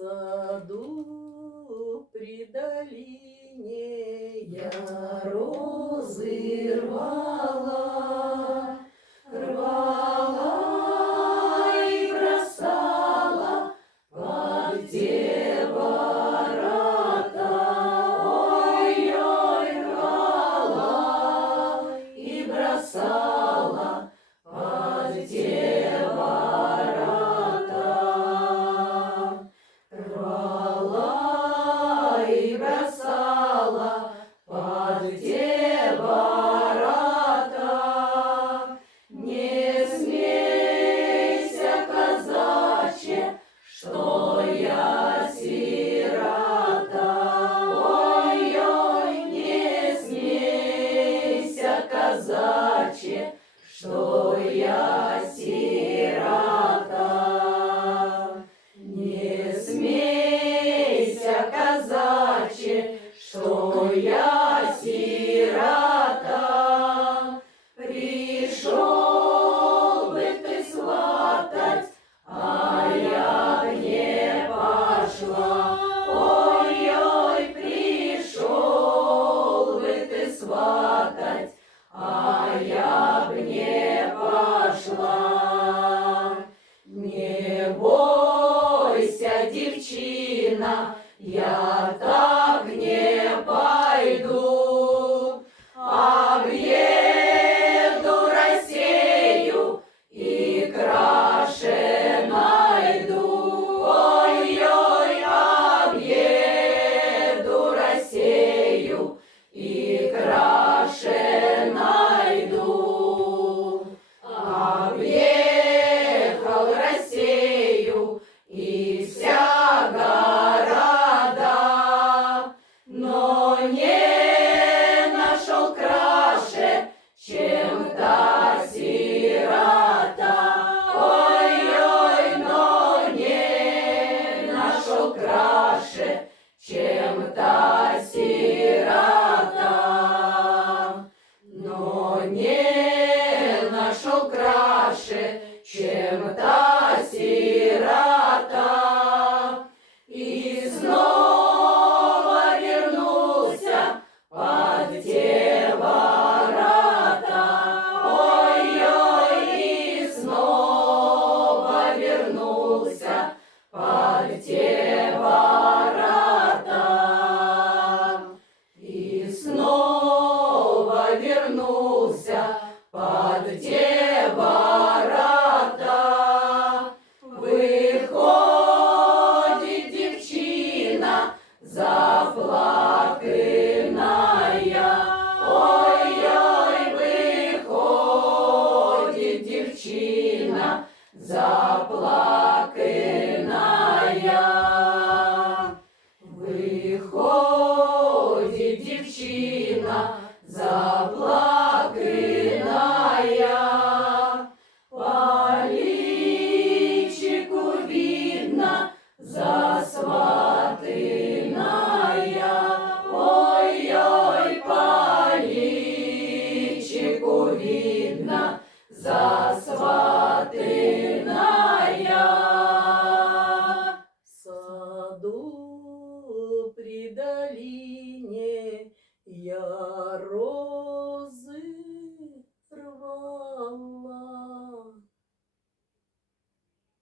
саду при долине я розы рвала, рвала и бросала под те ворота. Ой-ой, рвала и бросала под те ворота. Рвала и бросала под те ворота. Не смейся, казаче, что я сирота. Ой-ой, не смейся, казаче, что я сирота. Не смейся, казаче, что я сирота. Пришел бы ты сватать, а я б не пошла. Ой-ой, пришел бы ты сватать, а я б не пошла. Не бойся, девчина, я так не пойду. Объеду Россию и краше найду. Ой-ой, объеду Россию и краше найду. Объехал Россию и вся города, но не нашел краше, чем та сирота. Ой-ой, но не нашел краше, чем та сирота. Но не нашел краше, чем та сирота. И снова вернулся под те ворота. Ой-ой, и снова вернулся под те ворота. И снова вернулся под те ворота. Выходит девчина заплаканная. Ой-ой, выходит девчина заплаканная.